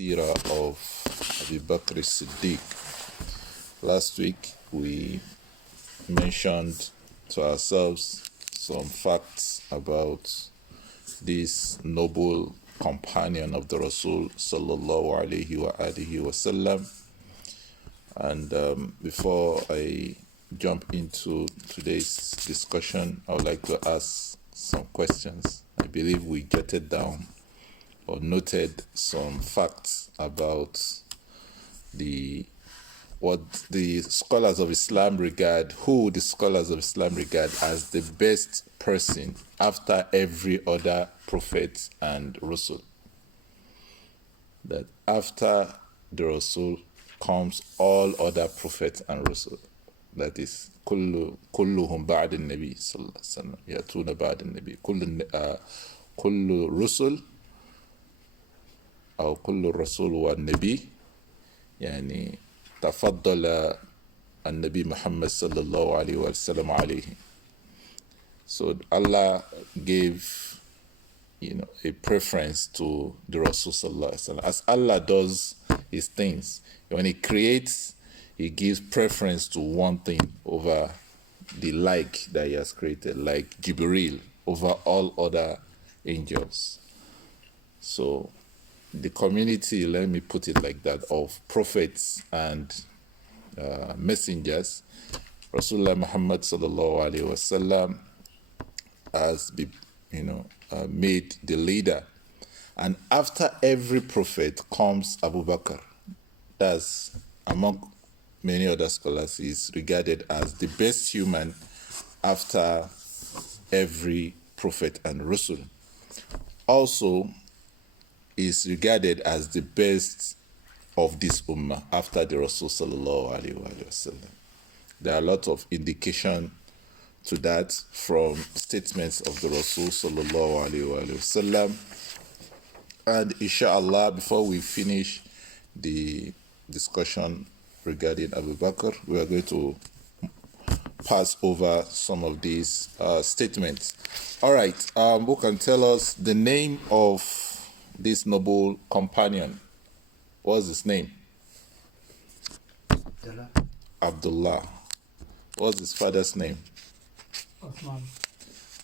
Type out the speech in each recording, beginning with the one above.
Seerah of Abu Bakr As-Siddeeq. Last week we mentioned to ourselves some facts about this noble companion of the Rasul sallallahu alaihi wa alihi wasallam. And before I jump into today's discussion, I would like to ask some questions. I believe we jotted down or noted some facts about what the scholars of Islam regard as the best person after every other prophet and Rasul. That after the Rasul comes all other prophets and Rasul. That is كلهم بعد النبي صلى الله عليه وسلم يأتون بعد النبي كل رسل أو كل الرسول والنبي يعني تفضل النبي محمد صلى الله عليه وسلم عليه. So Allah gave a preference to the Rasul sallallahu alaihi wasallam. As Allah does his things, when he creates, he gives preference to one thing over the like that he has created, like Jibreel over all other angels. So the community, let me put it like that, of prophets and messengers, Rasulullah Muhammad sallallahu alaihi wasallam has been, made the leader. And after every prophet comes Abu Bakr. That's, among many other scholars, is regarded as the best human after every prophet and Rasul. Also is regarded as the best of this ummah after the Rasul sallallahu alaihi wasallam. There are a lot of indication to that from statements of the Rasul sallallahu alaihi wasallam. And inshallah, before we finish the discussion regarding Abu Bakr, we are going to pass over some of these statements. All right, who can tell us the name of this noble companion? What's his name? Abdullah. What's his father's name?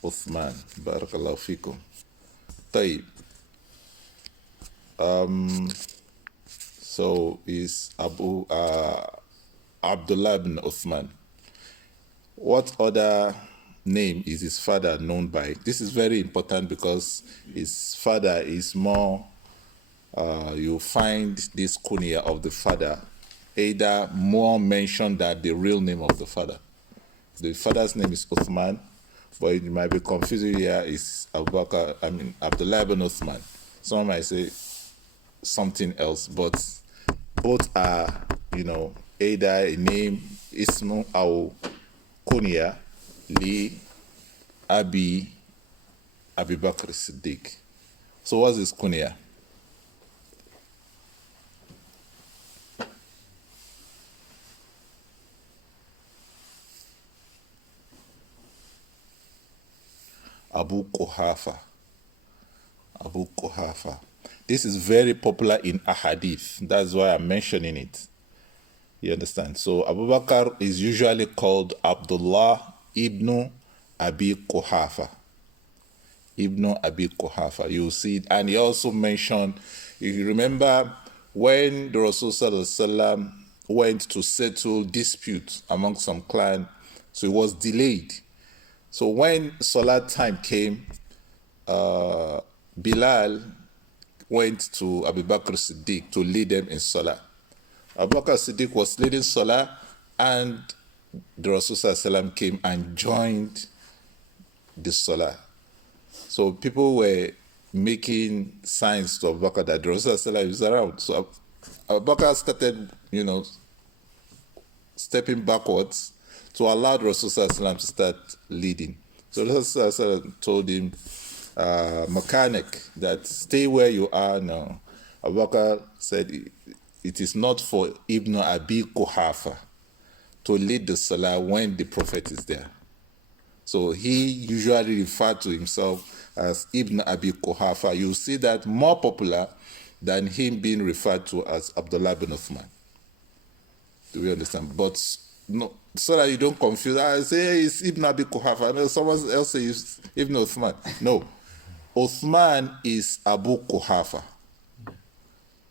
Uthman. Barakallahu fikum. Tayyib. So is Abdullah ibn Uthman. What other name is his father known by? This is very important because his father is more, you find this kunya of the father either more mentioned than the real name of the father. The father's name is Uthman, but it might be confusing here is Abdullah ibn Uthman. Some might say something else, but both are, either a name, Ismu or Kunya, Li Abu Bakr As-Siddeeq. So what's his Kunya? Abu Quhafa. Abu Quhafa. This is very popular in ahadith. That's why I'm mentioning it. You understand? So Abu Bakr is usually called Abdullah ibn Abi Quhafa. Ibn Abi Quhafa. You see it. And he also mentioned, if you remember, when the Rasul sallallahu alaihi wasallam went to settle disputes among some clan, so it was delayed. So when Salat time came, Bilal went to Abu Bakr As-Siddeeq to lead them in Salah. Abu Bakr As-Siddeeq was leading Salah, and the Rasul sallallahu alaihi wasallam came and joined the Salah. So people were making signs to Abu Bakr that the Rasul sallallahu alaihi wasallam is around. So Abu Bakr started, stepping backwards to allow the Rasul sallallahu alaihi wasallam to start leading. So the Rasul sallallahu alaihi wasallam told him, mechanic, that stay where you are now. Abu Bakr said it is not for Ibn Abi Quhafa to lead the Salah when the Prophet is there. So he usually referred to himself as Ibn Abi Quhafa. You see that more popular than him being referred to as Abdullah bin Uthman. Do we understand? But no, so that you don't confuse. I say hey, it's Ibn Abi Quhafa. No, someone else says Ibn Uthman. No, Uthman is Abu Quhafa.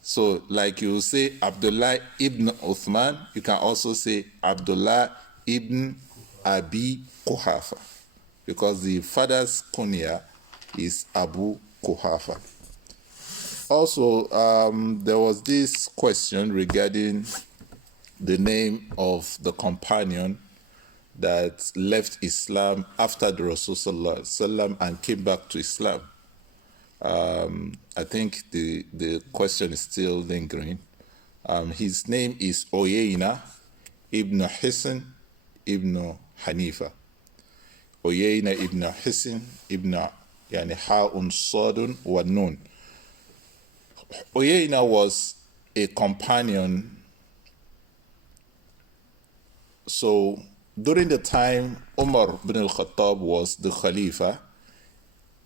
So, like you say Abdullah ibn Uthman, you can also say Abdullah ibn Abi Quhafa, because the father's kunya is Abu Quhafa. Also, there was this question regarding the name of the companion that left Islam after the Rasul Sallallahu Alaihi Wasallam and came back to Islam. I think the question is still lingering. His name is Uyayna ibn Hisn ibn Hanifa. Uyayna ibn Hisn ibn yani Ha'un Sadun wa Nun. Uyayna was a companion. So during the time Umar bin al-Khattab was the Khalifa,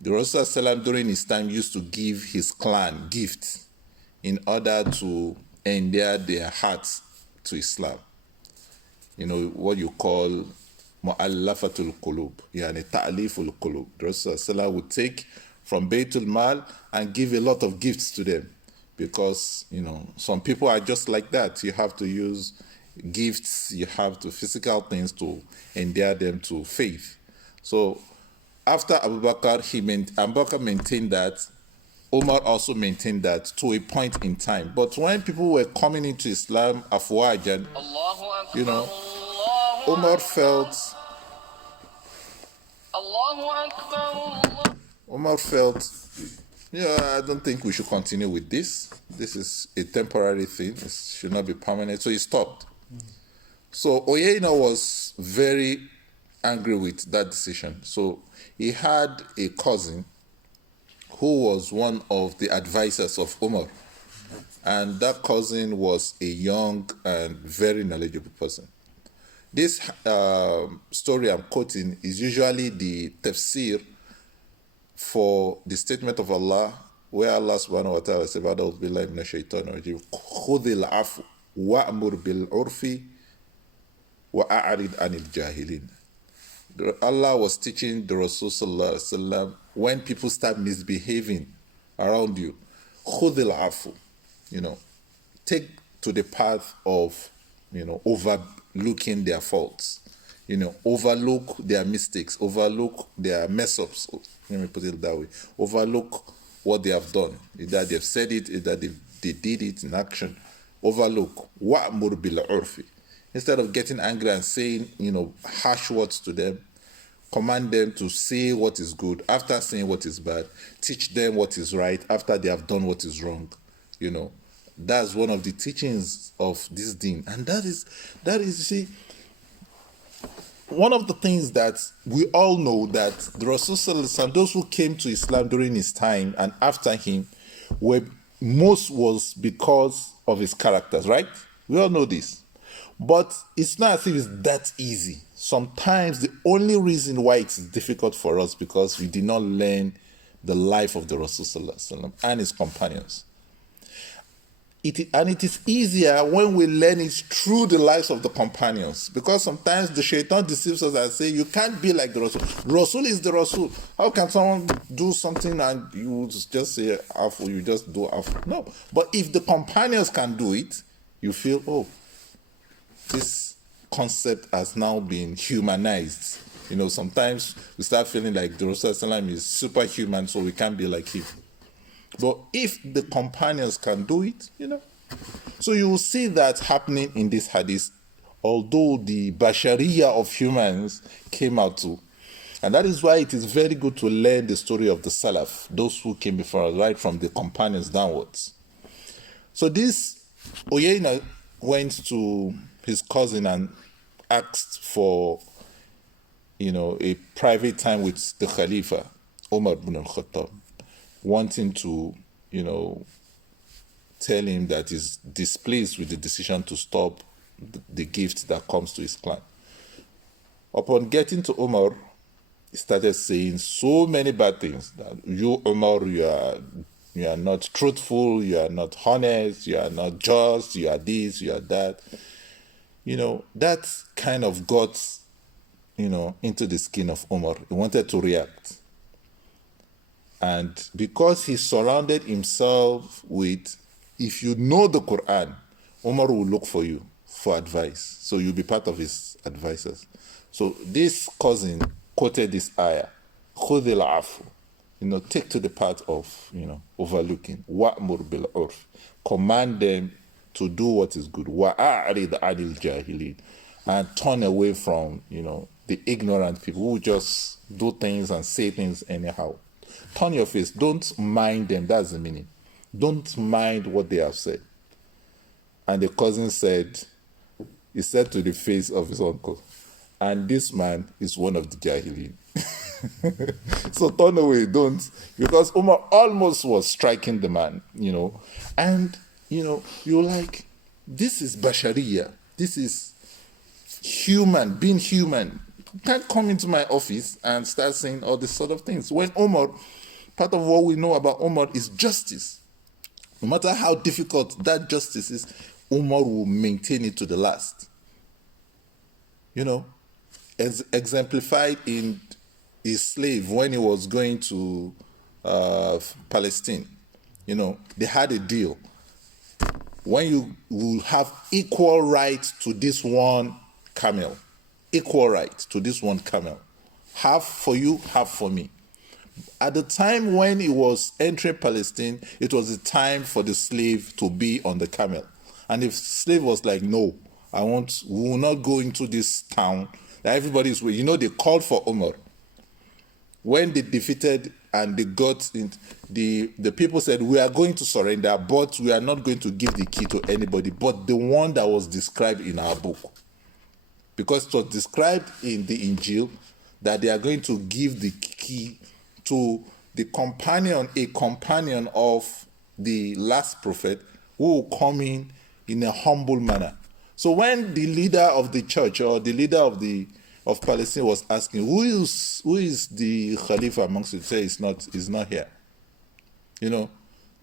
the Rasul during his time used to give his clan gifts in order to endear their hearts to Islam. You know, what you call mu'allafatul qulub, yani ta'liful qulub. The Rasul would take from Baytul Mal and give a lot of gifts to them, because, you know, some people are just like that. You have to use gifts, you have to physical things to endear them to faith. So after Abu Bakr, Abu Bakr maintained that. Umar also maintained that to a point in time. But when people were coming into Islam, afwajan, you know, Umar felt, yeah, I don't think we should continue with this. This is a temporary thing. It should not be permanent. So he stopped. So Uyayna was very angry with that decision. So he had a cousin who was one of the advisors of Umar. And that cousin was a young and very knowledgeable person. This story I'm quoting is usually the tafsir for the statement of Allah, where Allah subhanahu wa ta'ala says, "A'udhu billahi minash shaitanir rajim, khudhil afu wa'mur bil urfi wa a'rid anil jahilin." Allah was teaching the Rasul Sallallahu Alaihi Wasallam, when people start misbehaving around you, khudhil afu, you know, take to the path of, you know, overlooking their faults, you know, overlook their mistakes, overlook their mess-ups, let me put it that way, overlook what they have done, either they've said it, either they did it in action, overlook, wa'mur bil urfi. Instead of getting angry and saying, you know, harsh words to them, command them to say what is good after saying what is bad, teach them what is right after they have done what is wrong. You know, that's one of the teachings of this deen. And that is, you see, one of the things that we all know, that the Rasul and those who came to Islam during his time and after him, most was because of his characters, right? We all know this. But it's not as if it's that easy. Sometimes the only reason why it's difficult for us because we did not learn the life of the Rasul and his companions. It is easier when we learn it through the lives of the companions, because sometimes the shaitan deceives us and say, you can't be like the Rasul. Rasul is the Rasul. How can someone do something and you just say afu, you just do afu? No. But if the companions can do it, you feel, oh, this concept has now been humanized. You know, sometimes we start feeling like the Rasul is superhuman, so we can't be like him. But if the companions can do it, you know. So you will see that happening in this hadith, although the bashariya of humans came out too. And that is why it is very good to learn the story of the Salaf, those who came before us, right from the companions downwards. So this Uyayna went to his cousin and asked for, you know, a private time with the Khalifa, Umar ibn al-Khattab, wanting to, you know, tell him that he's displeased with the decision to stop the gift that comes to his clan. Upon getting to Umar, he started saying so many bad things, that you, Umar, you are you are not truthful, you are not honest, you are not just, you are this, you are that. That kind of got, into the skin of Umar. He wanted to react. And because he surrounded himself with, if you know the Quran, Umar will look for you for advice. So you'll be part of his advisors. So this cousin quoted this ayah, خُذِ الْعَفْوَ, take to the part of, overlooking. وَأْمُرْ بِالْعُرْفِ, command them to do what is good. وَأَعْرِضْ عَنِ الْجَاهِلِينَ, and turn away from, the ignorant people who just do things and say things anyhow. Turn your face. Don't mind them. That's the meaning. Don't mind what they have said. And the cousin said, he said to the face of his uncle, and this man is one of the Jahilin. So turn away, don't. Because Umar almost was striking the man, And, you're like, this is Bashariya. This is human, being human. You can't come into my office and start saying all these sort of things. When Umar, part of what we know about Umar is justice. No matter how difficult that justice is, Umar will maintain it to the last. As exemplified in his slave when he was going to Palestine. They had a deal. When you will have equal right to this one camel, equal right to this one camel, half for you, half for me. At the time when he was entering Palestine, it was the time for the slave to be on the camel. And the slave was like, no, we will not go into this town. Everybody's way. They called for Umar. When they defeated and they got in, the people said, we are going to surrender, but we are not going to give the key to anybody, but the one that was described in our book. Because it was described in the Injil that they are going to give the key to a companion of the last prophet, who will come in a humble manner. So when the leader of the church or the leader of Palestine was asking, who is the Khalifa amongst you, say is not here.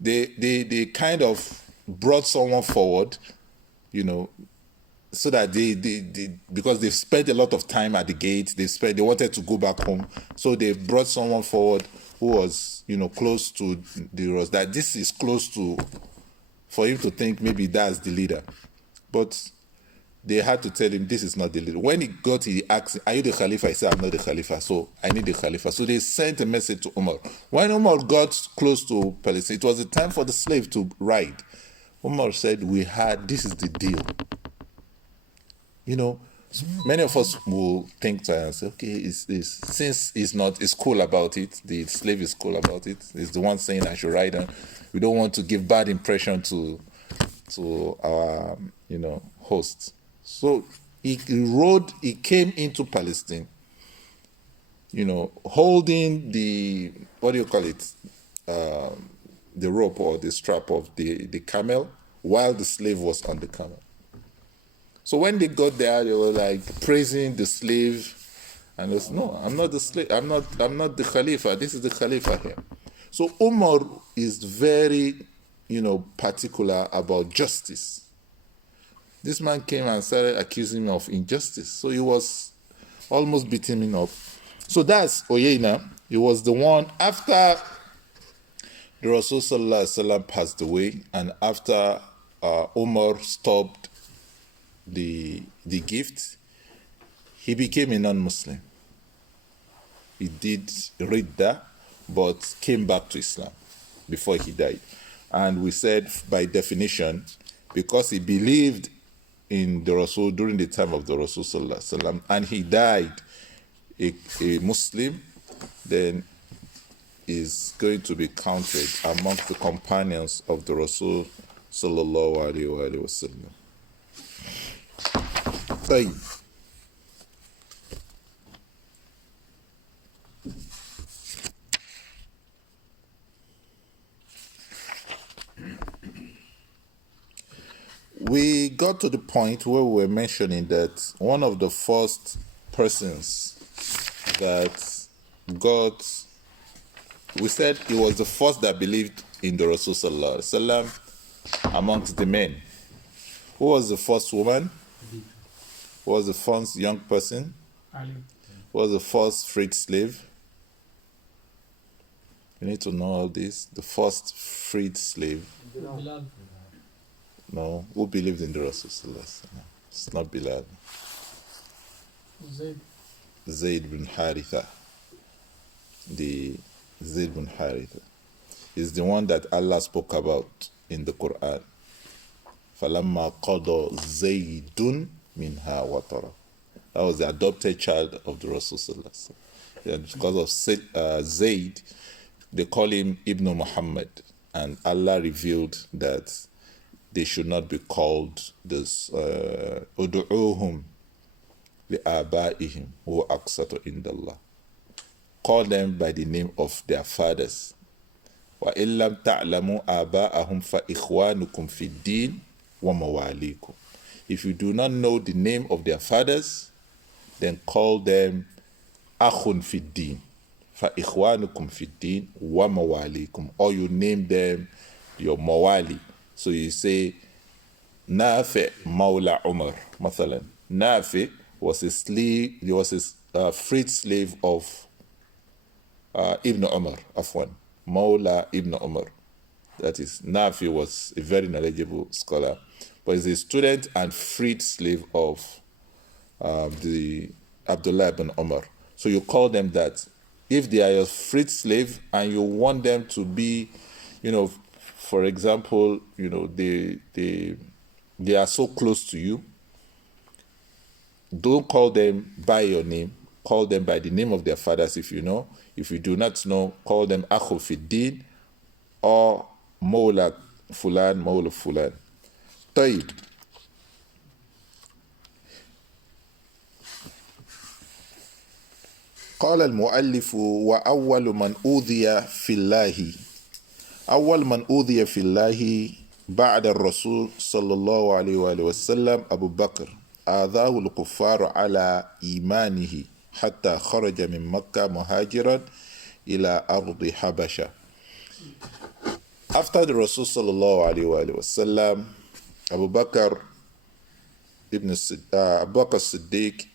They kind of brought someone forward, so that they because they've spent a lot of time at the gate, they wanted to go back home, so they brought someone forward who was close to the Ross, that this is close to, for him to think maybe that's the leader, but they had to tell him this is not the leader. When he asked, are you the Khalifa? He said, I'm not the Khalifa, so I need the Khalifa. So they sent a message to Umar. When Umar got close to Palestine, it was the time for the slave to ride. Umar said, this is the deal. Many of us will think to and say, okay, since he's cool about it, the slave is cool about it, he's the one saying I should ride on. We don't want to give bad impression to our, hosts. So he came into Palestine, holding the, the rope or the strap of the camel, while the slave was on the camel. So when they got there, they were like praising the slave, and they said, no, I'm not the slave, I'm not the Khalifa, this is the Khalifa here. So Umar is very, particular about justice. This man came and started accusing him of injustice. So he was almost beating him up. So that's Uyayna. He was the one after the Rasul Sallallahu Alaihi Wasallam passed away, and after Umar stopped the gift, he became a non-Muslim. He did Ridda, but came back to Islam before he died. And we said, by definition, because he believed in the Rasul during the time of the Rasul Sallallahu Alaihi Wasallam, and he died a Muslim, then is going to be counted amongst the companions of the Rasul Sallallahu Alaihi Wasallam. We got to the point where we were mentioning that one of the first persons that got We said he was the first that believed in the Rasul sallallahu alaihi wasallam amongst the men. Who was the first woman? Who was the first young person? Ali. Who was the first freed slave? You need to know all this. The first freed slave. Bilal. No, who believed in the Rasul sallallahu alaihi wasallam? It's not Bilal. Zayd. Zayd bin Haritha. The Zayd bin Haritha is the one that Allah spoke about in the Quran. فَلَمَّا قَضَى زَيْدٌ مِنْهَا وَطَرًا. That was the adopted child of the Rasul sallallahu alaihi wasallam. And because of Zayd, they call him Ibn Muhammad, and Allah revealed that they should not be called this udu'uhum li'abaihim huwa aqsatu indallah. Call them by the name of their fathers. Wa illam ta'lamu aba'ahum fa ikhwanukum fid din wa mawalikum. If you do not know the name of their fathers, then call them akhun fid din fa ikhwanukum fid din wa mawalikum, or you name them your mawali. So you say Nafi Mawla Umar, mathalan. Nafi was a slave, he was a freed slave of Ibn Umar, Afwan. Mawla Ibn Umar. That is, Nafi was a very knowledgeable scholar, but he's a student and freed slave of the Abdullah ibn Umar. So you call them that. If they are your freed slave and you want them to be, for example, they are so close to you, don't call them by your name. Call them by the name of their fathers if you know. If you do not know, call them Akhu Fiddin or Mawla Fulan, Mawla Fulan. Tayyib. قال المؤلف وأول من أوذي في الله أول من أوذي في الله بعد الرسول صلى الله عليه وآله وسلم أبو بكر آذاه الكفار على إيمانه حتى خرج من مكة مهاجرا إلى أرض حبشة. After the Rasul صلى الله عليه وآله وسلم, Abu Bakr As-Siddeeq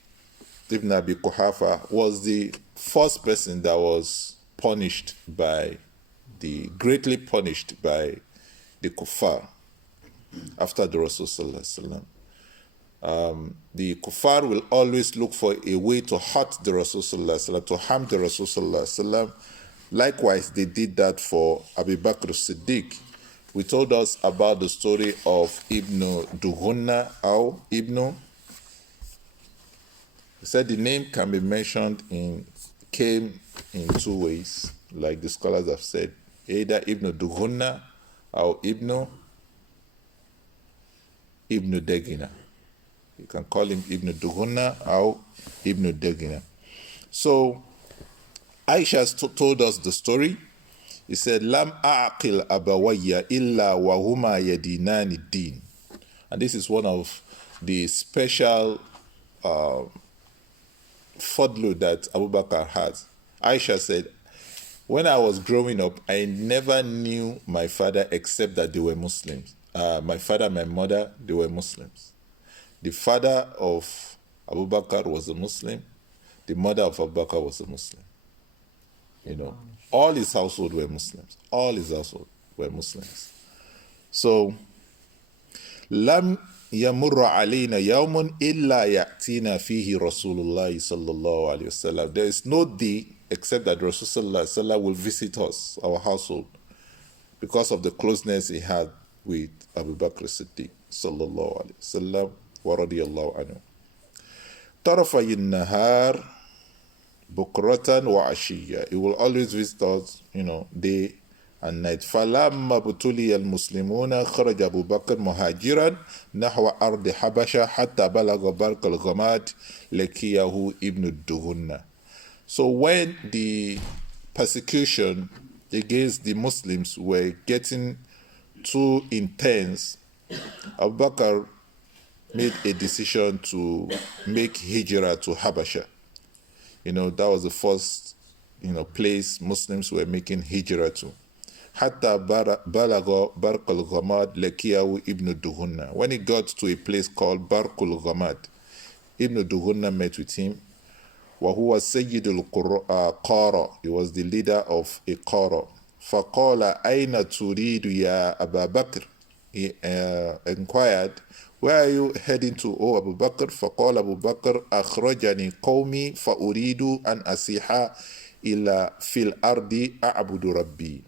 Ibn Abi Quhafa was the first person that was greatly punished by the kuffar after the Rasul sallallahu alaihi wasallam. The kuffar will always look for a way to hurt the Rasul sallallahu alaihi wasallam, to harm the Rasul sallallahu alaihi wasallam. Likewise, they did that for Abu Bakr As-Siddeeq. We told us about the story of Ibn Dughunna or Ibn. He said the name can be mentioned came in two ways, like the scholars have said, either Ibn Dughunna or Ibn Degina. You can call him Ibn Dughunna or Ibn Degina. So Aisha told us the story. He said, Lam a'aqil abawayya illa wa huma yadinani din. And this is one of the special fadlu that Abu Bakr has. Aisha said, when I was growing up, I never knew my father except that they were Muslims. My father and my mother, they were Muslims. The father of Abu Bakr was a Muslim. The mother of Abu Bakr was a Muslim. All his household were Muslims. All his household were Muslims. So, Lam يمر علينا يوم إلا يأتينا فيه رسول الله صلى الله عليه وسلم. There is no day except that Rasul sallallahu alaihi wasallam will visit us, our household, because of the closeness he had with Abu Bakr As-Siddeeq sallallahu alaihi wasallam wa radiyallahu anhu. طرفي النهار بكرة وعشية. He will always visit us, day and night. فلما ابتلي المسلمون خرج أبو بكر مهاجرا نحو أرض حبشة حتى بلغ برق الغماد لقيه ابن الدغنة. So when the persecution against the Muslims were getting too intense, Abu Bakr made a decision to make hijrah to Habasha. That was the first place Muslims were making hijrah to. Hatta balago Barqul Ghamad Lakiyahu Ibn Duhunna. When he got to a place called Barqul Ghamad, Ibn Duhunna met with him. وهو سيد القارة. He was the leader of a Qara. فقال أين تريد يا أبا بكر. He inquired, where are you heading to, O Abu Bakr? فقال أبو بكر أخرجني قومي فأريد أن أسيح إلى في الأرض أعبد ربي.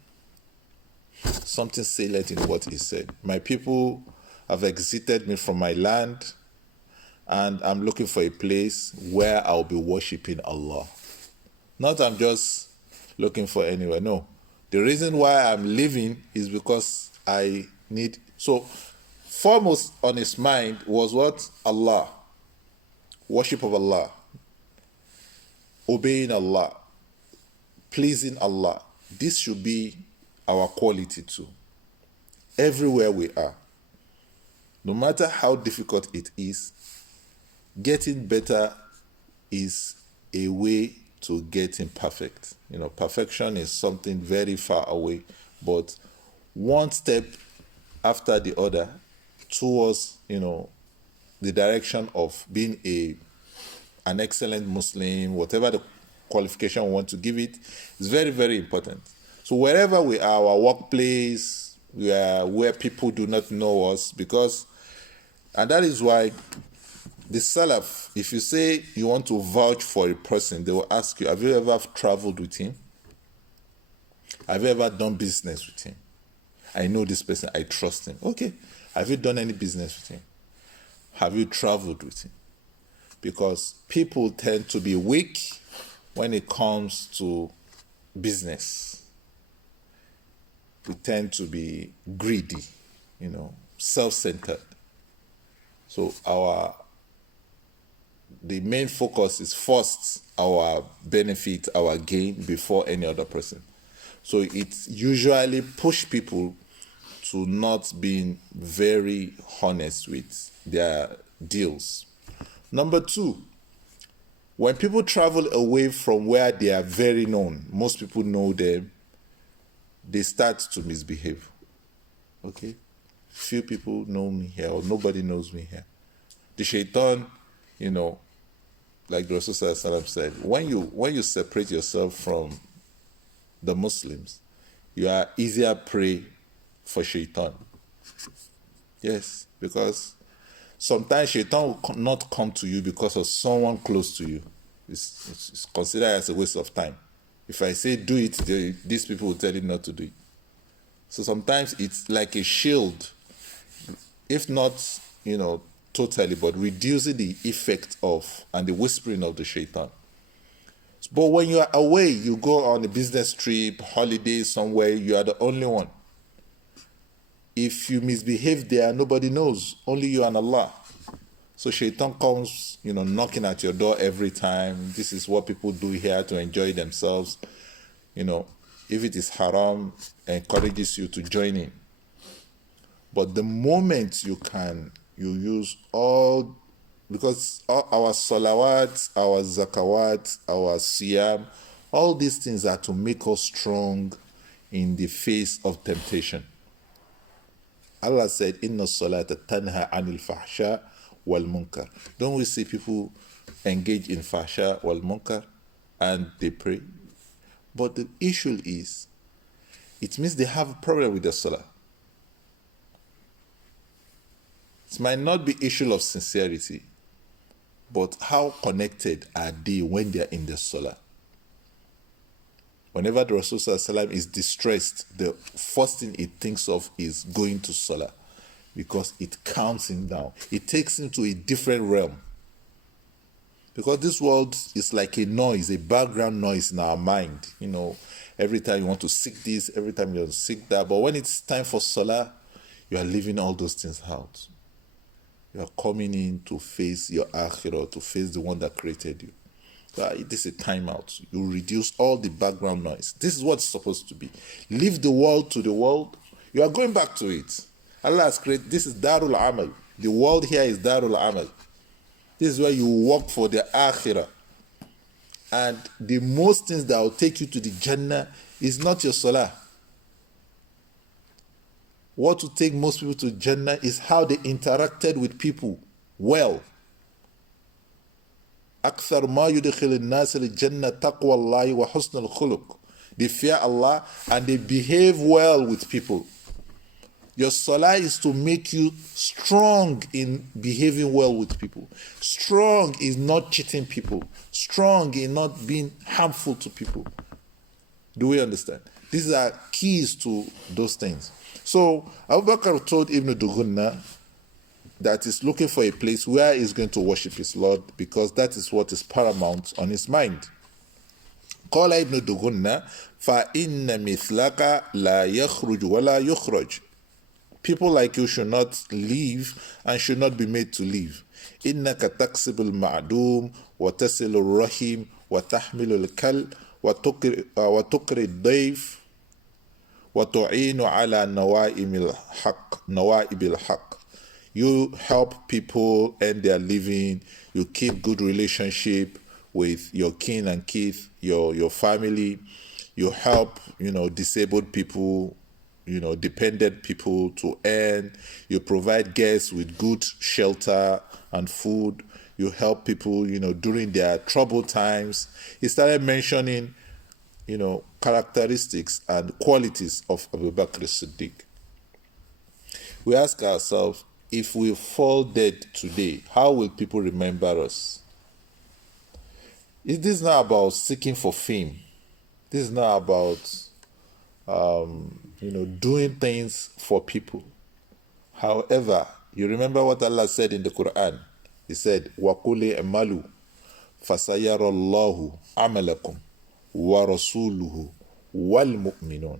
Something salient in what he said. My people have exited me from my land, and I'm looking for a place where I'll be worshipping Allah. Not I'm just looking for anywhere. No. The reason why I'm living is because I need... So, foremost on his mind was what? Allah. Worship of Allah. Obeying Allah. Pleasing Allah. This should be our quality too. Everywhere we are. No matter how difficult it is, getting better is a way to getting perfect. Perfection is something very far away, but one step after the other towards, the direction of being an excellent Muslim, whatever the qualification we want to give it, is very, very important. So wherever we are, our workplace, we are where people do not know us, and that is why the Salaf, if you say you want to vouch for a person, they will ask you, have you ever traveled with him? Have you ever done business with him? I know this person, I trust him. Okay. Have you done any business with him? Have you traveled with him? Because people tend to be weak when it comes to business. We tend to be greedy, self-centered. So the main focus is first our benefit, our gain before any other person. So it usually push people to not being very honest with their deals. Number two, when people travel away from where they are very known, most people know them, they start to misbehave. Okay? Few people know me here, or nobody knows me here. The shaitan, like the Rasul said, when you separate yourself from the Muslims, you are easier prey for shaitan. Yes, because sometimes shaitan will not come to you because of someone close to you. It's considered as a waste of time. If I say do it, these people will tell you not to do it. So sometimes it's like a shield, if not, totally, but reducing the effect of and the whispering of the shaitan. But when you are away, you go on a business trip, holiday somewhere, you are the only one. If you misbehave there, nobody knows, only you and Allah. So shaitan comes, knocking at your door every time. This is what people do here to enjoy themselves. If it is haram, encourages you to join in. But the moment you use all, because all our salawat, our zakawat, our siyam, all these things are to make us strong in the face of temptation. Allah said, Inna salata tanha anil fahsha wal munkar. Don't we see people engage in fahsha wal munkar and they pray? But the issue is, it means they have a problem with the salah. It might not be issue of sincerity, but how connected are they when they are in the salah? Whenever the Rasul is distressed, the first thing he thinks of is going to salah, because it calms him down. It takes him to a different realm. Because this world is like a noise, a background noise in our mind. Every time you want to seek this, every time you want to seek that. But when it's time for salah, you are leaving all those things out. You are coming in to face your akhirah, to face the one that created you. This is a timeout. You reduce all the background noise. This is what it's supposed to be. Leave the world to the world. You are going back to it. Allah has created, this is Darul Amal. The world here is Darul Amal. This is where you work for the akhirah. And the most things that will take you to the Jannah is not your salah. What will take most people to Jannah is how they interacted with people well. أكثر ما يدخل الناس الجنة تقوى الله وحسن الخلق. They fear Allah and they behave well with people. Your salah is to make you strong in behaving well with people. Strong in not cheating people. Strong in not being harmful to people. Do we understand? These are keys to those things. So Abu Bakr told Ibn Dughunna that he's looking for a place where he's going to worship his Lord, because that is what is paramount on his mind. قال ابن دغنة فإن مثلك لا يخرج ولا يخرج. People like you should not leave and should not be made to leave. إنك تكسب المعدوم وتصل الرحم وتحمل الكل وتقري الضيف وتعين على نوائب الحق. You help people earn their living. You keep good relationship with your kin and kith, your family. You help, disabled people, dependent people to earn. You provide guests with good shelter and food. You help people, during their troubled times. He started mentioning, characteristics and qualities of Abu Bakr As-Siddeeq. We ask ourselves, if we fall dead today, how will people remember us? This is not about seeking for fame. This is not about, doing things for people. However, you remember what Allah said in the Quran. He said, وَقُلِ اعْمَلُوا فَسَيَرَ اللَّهُ عَمَلَكُمْ وَرَسُولُهُ وَالْمُؤْمِنُونَ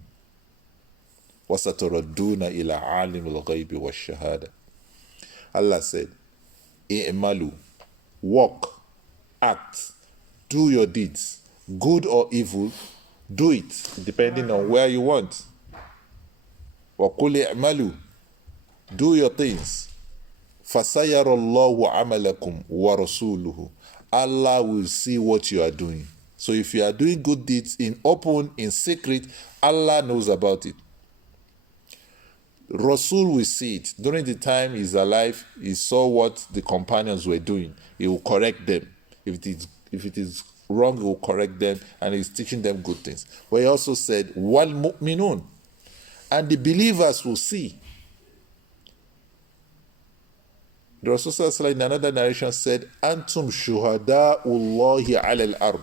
وَسَتُرَدُّونَ إِلَىٰ عَالِمِ الْغَيْبِ وَالشَّهَادَةِ. Allah said, i'malu, walk, act, do your deeds, good or evil, do it, depending on where you want. وَقُلِ اعْمَلُوا, do your things. فَسَيَرَ اللَّهُ عَمَلَكُمْ وَرَسُولُهُ. Allah will see what you are doing. So if you are doing good deeds in open, in secret, Allah knows about it. Rasul will see it. During the time he's alive, he saw what the companions were doing. He will correct them. If it is wrong, he will correct them, and he's teaching them good things. But he also said, wal mu'minun, and the believers will see. The Rasul in another narration said, Antum shuhada'ullahi ala al-ard.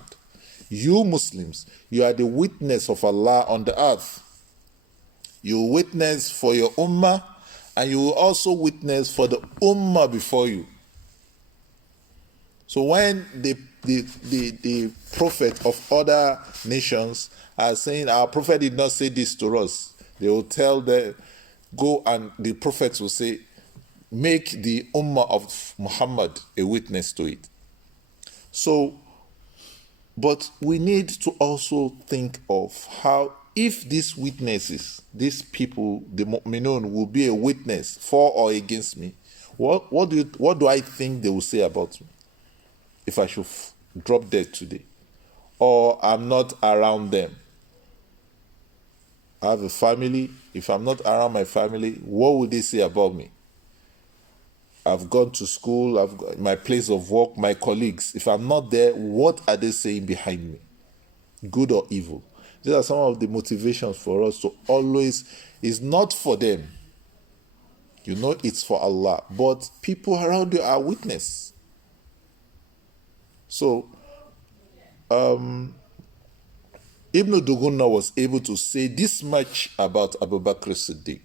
You Muslims, you are the witness of Allah on the earth. You witness for your ummah, and you will also witness for the ummah before you. So when the prophet of other nations are saying, our prophet did not say this to us, they will tell them, go, and the prophets will say, make the ummah of Muhammad a witness to it. So, but we need to also think of how, if these witnesses, these people, the mu'minun, will be a witness for or against me, what do I think they will say about me if I should drop dead today, or I'm not around them? I have a family. If I'm not around my family, what would they say about me? I've gone to school, I've got my place of work, my colleagues. If I'm not there, what are they saying behind me? Good or evil? These are some of the motivations for us to always, it's not for them. It's for Allah. But people around you are witness. So, Ibn Dughunna was able to say this much about Abu Bakr As-Siddeeq.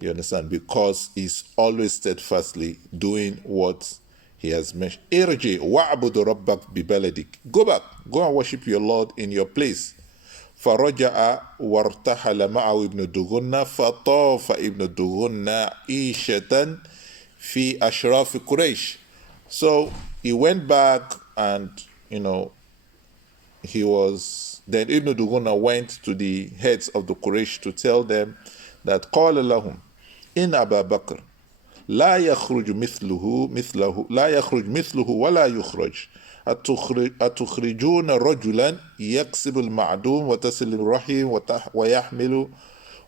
You understand? Because he's always steadfastly doing what he has mentioned. Irji wa'budu rabbak bibaladik. Go back. Go and worship your Lord in your place. فرجع وارتحل معه ابن دغنة فطاف ابن دغنة عيشة في أشراف قريش. So he went back, and then Ibn Dughunna went to the heads of the Quraysh to tell them that قال لهم إن أبا بكر لا يخرج مثله ولا يخرج. أتخرجون رجلا يكسب المعدوم وتصل الرحم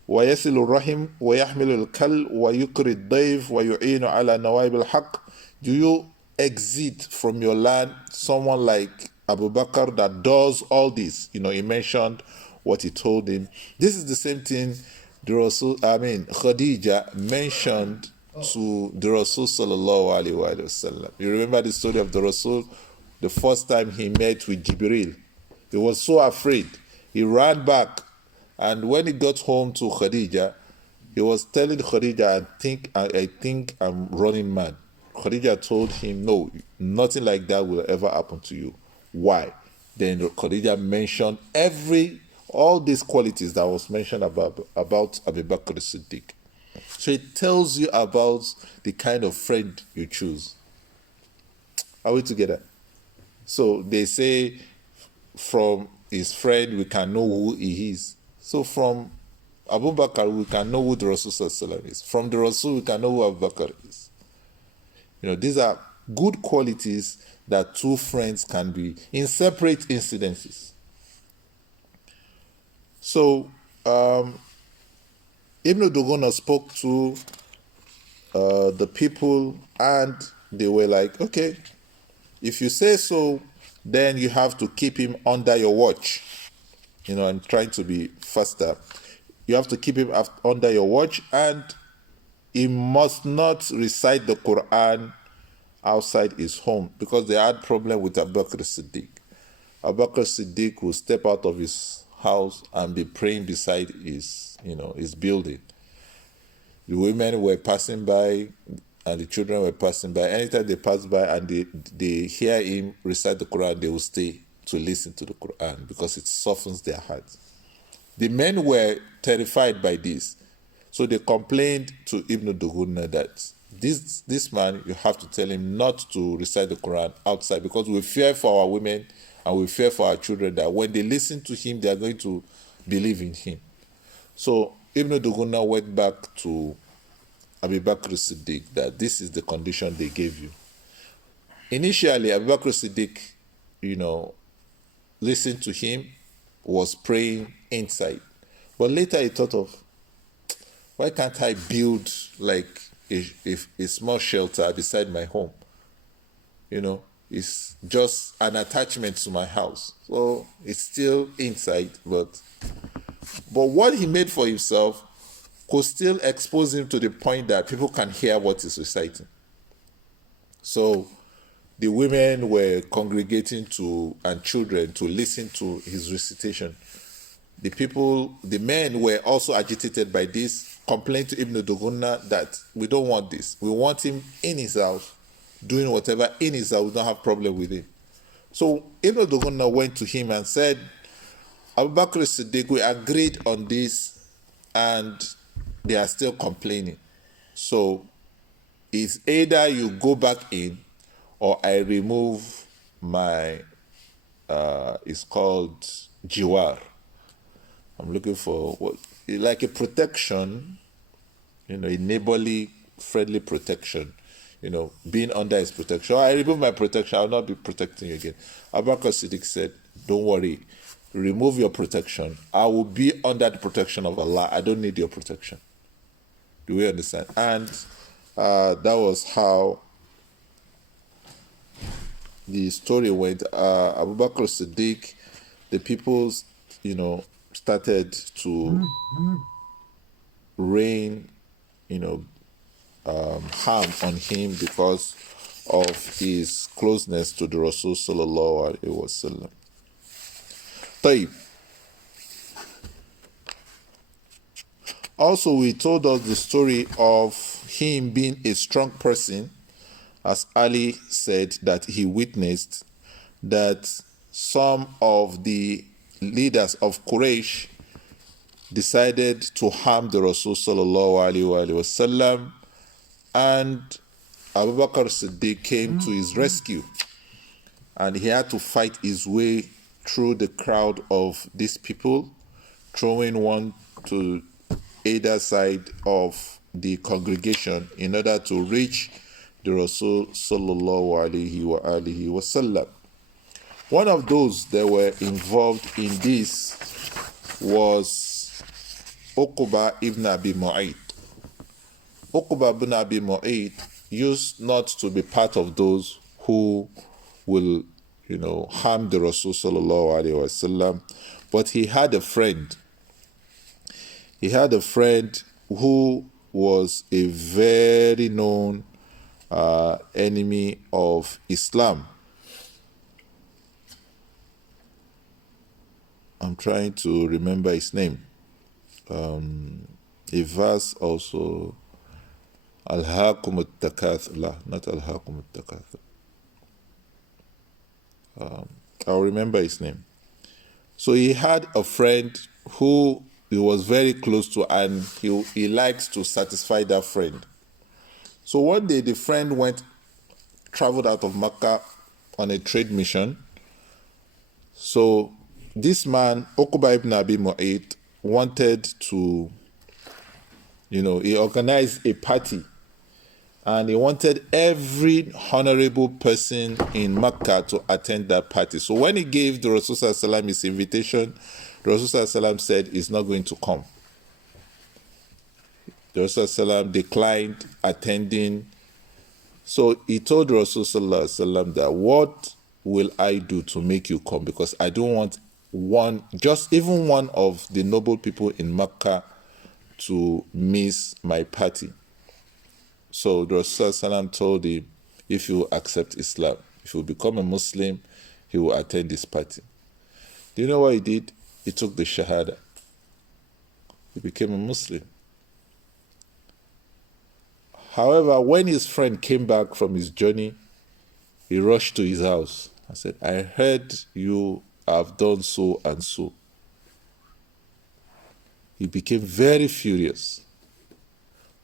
ويصل الرحم ويحمل الكل ويقري الضيف ويعين على نوائب الحق. Do you exit from your land someone like Abu Bakr that does all this? He mentioned what he told him. This is the same thing Khadija mentioned to the Rasul sallallahu alaihi wasallam. You remember the story of the Rasul? The first time he met with Jibril, he was so afraid. He ran back, and when he got home to Khadija, he was telling Khadija, I think I'm running mad. Khadija told him, no, nothing like that will ever happen to you. Why? Then Khadija mentioned all these qualities that was mentioned about Abu Bakr As-Siddeeq. So it tells you about the kind of friend you choose. Are we together? So they say from his friend we can know who he is. So from Abu Bakr we can know who the Rasul Sallallahu is. From the Rasul we can know who Abu Bakr is. These are good qualities that two friends can be in separate incidences. So Ibn Duguna spoke to the people, and they were like, okay, if you say so, then you have to keep him under your watch. I'm trying to be faster. You have to keep him under your watch, and he must not recite the Quran outside his home, because they had problem with Abu Bakr As-Siddeeq. Abu Bakr As-Siddeeq will step out of his house and be praying beside his building. The women were passing by and the children were passing by. Anytime they pass by and they hear him recite the Quran, they will stay to listen to the Quran because it softens their hearts. The men were terrified by this, so they complained to Ibn Duguna that this man, you have to tell him not to recite the Quran outside, because we fear for our women and we fear for our children that when they listen to him, they are going to believe in him. So Ibn Duguna went back to Abu Bakr As-Siddeeq that this is the condition they gave you. Initially, Abu Bakr As-Siddeeq, listened to him, was praying inside. But later he thought of, why can't I build like a small shelter beside my home? It's just an attachment to my house. So it's still inside, but what he made for himself could still expose him to the point that people can hear what he's reciting. So the women were congregating and children to listen to his recitation. The men were also agitated by this, complained to Ibn Duguna that we don't want this. We want him in his house, doing whatever in his house. We don't have problem with it. So Ibn Duguna went to him and said, Abu Bakr As-Siddeeq, we agreed on this and they are still complaining. So it's either you go back in or I remove my, it's called jiwar. I'm looking for like a protection, a neighborly, friendly protection, being under his protection. I remove my protection, I will not be protecting you again. Abu Bakr As-Siddeeq said, don't worry, remove your protection. I will be under the protection of Allah. I don't need your protection. Do we understand? And that was how the story went. Abu Bakr As-Siddeeq, the people, started to rain, harm on him because of his closeness to the Rasul sallallahu alaihi wasallam. Tayyib. Also, he told us the story of him being a strong person, as Ali said that he witnessed that some of the leaders of Quraysh decided to harm the Rasul sallallahu alaihi wasallam, and Abu Bakr As-Siddeeq came to his rescue, and he had to fight his way through the crowd of these people, throwing one to either side of the congregation in order to reach the Rasul sallallahu alaihi wasallam. One of those that were involved in this was Uqba ibn Abi Mu'ayt. Uqba ibn Abi Mu'ayt used not to be part of those who will, harm the Rasul sallallahu alaihi wasallam, but he had a friend. He had a friend who was a very known enemy of Islam. I'm trying to remember his name. A verse also, Alhaakum at-takathur. La, not Alhaakum at-takathur. I'll remember his name. So he had a friend who he was very close to, and he likes to satisfy that friend. So one day the friend traveled out of Mecca on a trade mission. So this man, Uqba ibn Abi Mu'ayt, wanted to, he organized a party, and he wanted every honorable person in Mecca to attend that party. So when he gave the Rasul sallallahu alaihi wasallam his invitation, the Rasul sallallahu alaihi wasallam said he's not going to come. The Rasul sallallahu alaihi wasallam declined attending. So he told the Rasul sallallahu alaihi wasallam that, what will I do to make you come? Because I don't want even one of the noble people in Mecca to miss my party. So the Rasul sallallahu alaihi wasallam told him, if you accept Islam, if you become a Muslim, he will attend this party. Do you know what he did? He took the Shahada. He became a Muslim. However, when his friend came back from his journey, he rushed to his house. I said, I heard you have done so and so. He became very furious.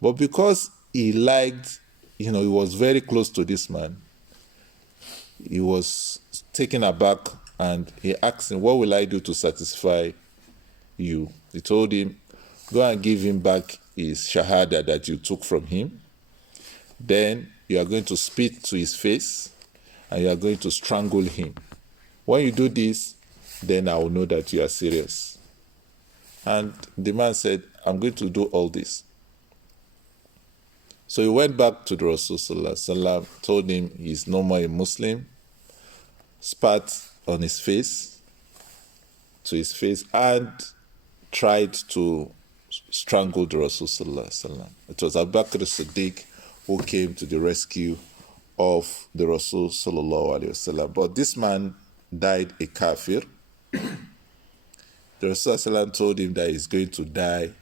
But because he liked, he was very close to this man, he was taken aback, and he asked him, what will I do to satisfy you? He told him, go and give him back his Shahada that you took from him. Then you are going to spit to his face, and you are going to strangle him. When you do this, then I will know that you are serious. And the man said, I'm going to do all this. So he went back to the Rasul sallallahu alaihi wasallam, told him he's no more a Muslim, spat on his face, and tried to strangle the Rasul sallallahu alaihi wasallam. It was Abu Bakr As-Siddeeq who came to the rescue of the Rasul sallallahu alaihi wasallam. But this man died a kafir. The Rasul sallallahu alaihi wasallam told him that he's going to die,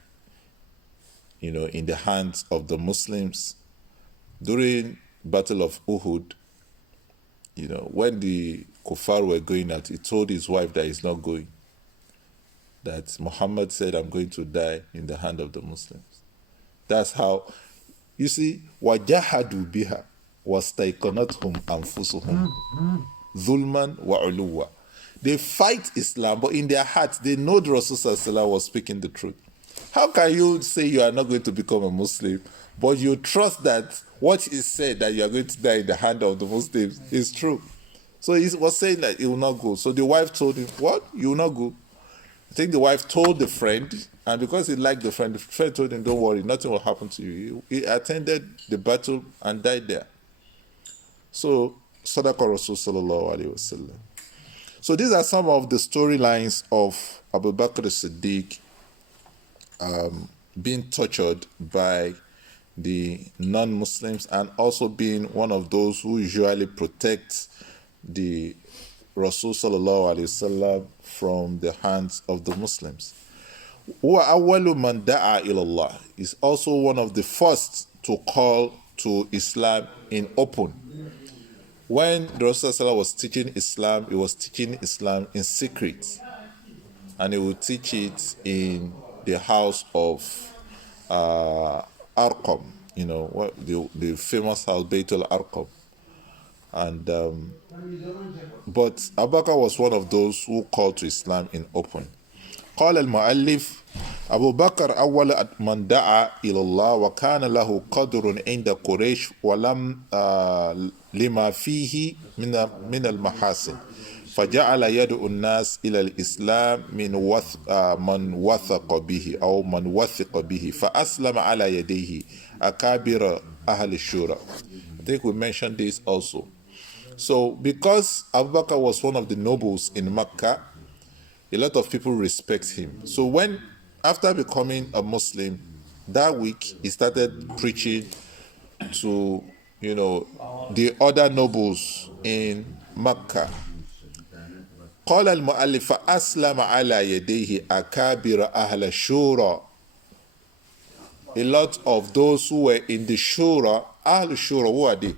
in the hands of the Muslims. During Battle of Uhud, when the kuffar were going out, he told his wife that he's not going. That Muhammad said, I'm going to die in the hand of the Muslims. That's how, you see, وَجَحَدُوا بِهَا وَاسْتَيْقَنَتْهُمْ أَنفُسُهُمْ ظُلْمًا وَعُلُوًّا. They fight Islam, but in their hearts, they know the Rasul sallallahu alaihi wasallam was speaking the truth. How can you say you are not going to become a Muslim, but you trust that what is said, that you are going to die in the hand of the Muslims, is true? So he was saying that he will not go. So the wife told him, what? You will not go? I think the wife told the friend, and because he liked the friend told him, don't worry, nothing will happen to you. He attended the battle and died there. So, Sadaqa Rasul sallallahu alaihi wasallam. So these are some of the storylines of Abu Bakr As-Siddeeq being tortured by the non-Muslims, and also being one of those who usually protects the Rasul sallallahu alaihi wasallam from the hands of the Muslims. وَأَوَّلُ مَنْ دَعَا إِلَى اللَّهِ is also one of the first to call to Islam in open. When the Rasul sallallahu alaihi wasallam was teaching Islam, he was teaching Islam in secret, and he would teach it in the house of Arqam, the famous house, Bayt al-Arqam. And but Abu Bakr was one of those who called to Islam in open. قال المؤلف أبو بكر أول من دعا إلى الله وكان له قدر عند قريش ولم لما فيه من المحاسن فجعل يدعو الناس إلى الإسلام من من وثق به أو من وثق به فأسلم على يديه أكابر أهل الشورى. I think we mentioned this also. So because Abu Bakr was one of the nobles in Mecca, a lot of people respect him. So when, after becoming a Muslim, that week he started preaching to, the other nobles in Mecca. قال المؤلف فأسلم على يديه أكابر أهل الشورى. A lot of those who were in the Shura, Ahl Shura, who are they?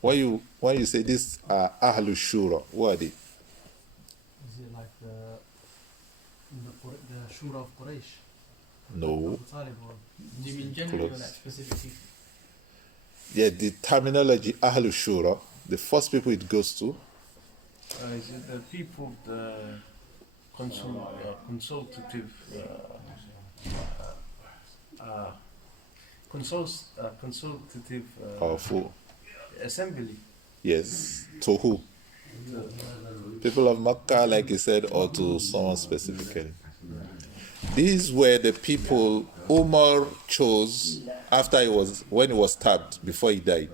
When you say this Ahl Shura, who are they? Is it like the Shura of Quraysh? No. Do you mean generally or like specific people? Yeah, the terminology Ahl Shura, the first people it goes to. Is it the people of the consultative assembly? Yes. To who? People of Makkah, like you said, or to someone specifically? These were the people Umar chose when he was stabbed, before he died,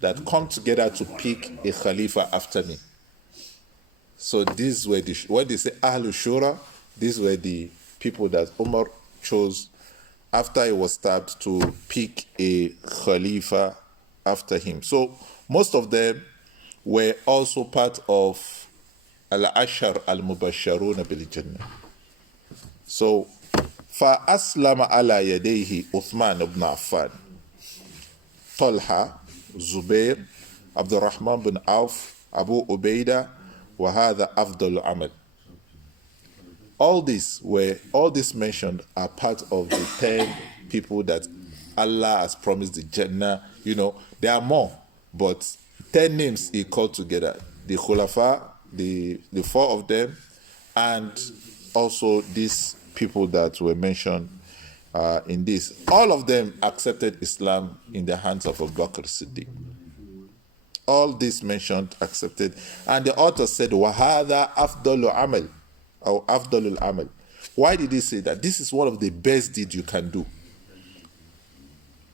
that come together to pick a Khalifa after me. So these were when they say Ahlul Shura, these were the people that Umar chose after he was stabbed to pick a Khalifa after him. So most of them were also part of Al-Ashar Al-Mubasharun Bil-Jannah. So فَأَسْلَمَ عَلَى يَدَيْهِ Uthman ibn Affan, Talha, Zubair, Abdurrahman bin Auf, Abu Ubaidah, وَهَذَا أَفْضَلُ عَمَلٍ. All these mentioned are part of the 10 people that Allah has promised the Jannah. There are more, but 10 names he called together. The Khulafa, the 4 of them, and also these people that were mentioned in this. All of them accepted Islam in the hands of Abu Bakr As-Siddeeq. All this mentioned accepted, and the author said وَهَذَا أَفْضَلُ عَمَلٍ or أَفْضَلُ الْعَمَلِ. Why did he say that? This is one of the best deeds you can do.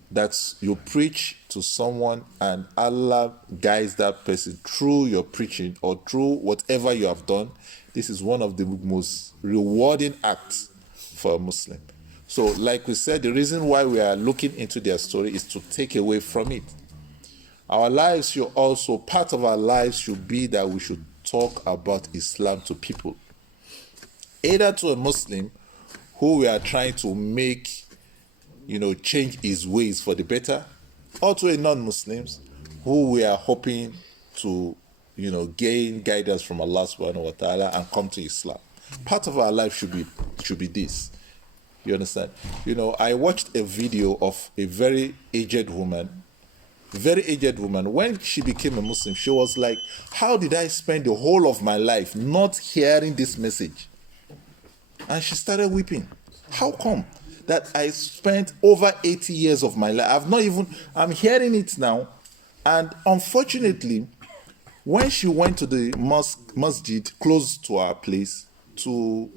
That's you preach to someone and Allah guides that person through your preaching or through whatever you have done. This is one of the most rewarding acts for a Muslim. So like we said, the reason why we are looking into their story is to take away from it. Our lives should also, part of our lives should be that we should talk about Islam to people. Either to a Muslim who we are trying to make, change his ways for the better, or to a non-Muslims who we are hoping to, gain guidance from Allah subhanahu wa ta'ala and come to Islam. Part of our life should be this. You understand? I watched a video of a very aged woman. When she became a Muslim, she was like, how did I spend the whole of my life not hearing this message? And she started weeping. How come that I spent over 80 years of my life? I'm hearing it now. And unfortunately, when she went to the masjid close to our place to,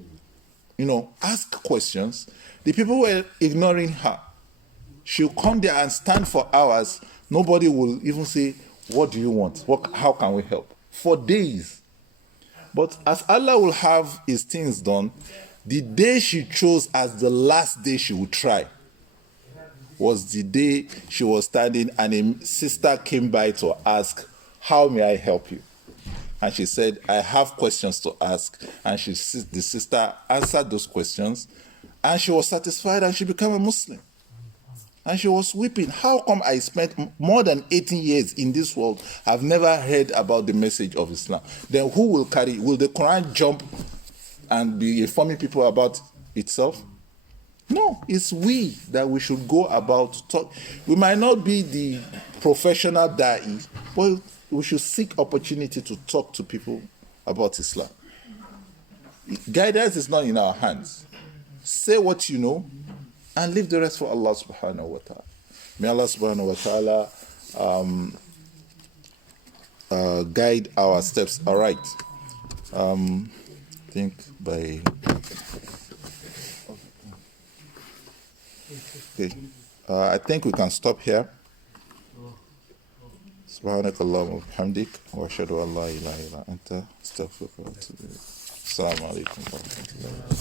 ask questions, the people were ignoring her. She'll come there and stand for hours. Nobody will even say, what do you want? How can we help? For days. But as Allah will have his things done, the day she chose as the last day she would try was the day she was standing and a sister came by to ask, how may I help you? And she said, I have questions to ask. And the sister answered those questions and she was satisfied and she became a Muslim. And she was weeping. How come I spent more than 18 years in this world? I've never heard about the message of Islam. Then who will carry? Will the Quran jump and be informing people about itself? No, it's we that we should go about to talk. We might not be the professional da'i, but we should seek opportunity to talk to people about Islam. Guidance is not in our hands. Say what you know and leave the rest for Allah subhanahu wa ta'ala. May Allah subhanahu wa ta'ala guide our steps. All right. I think by... Okay. I think we can stop here. سبحانك اللهم وبحمدك وأشهد أن لا إله إلا أنت أستغفرك وأتوب إليك. السلام عليكم ورحمة الله.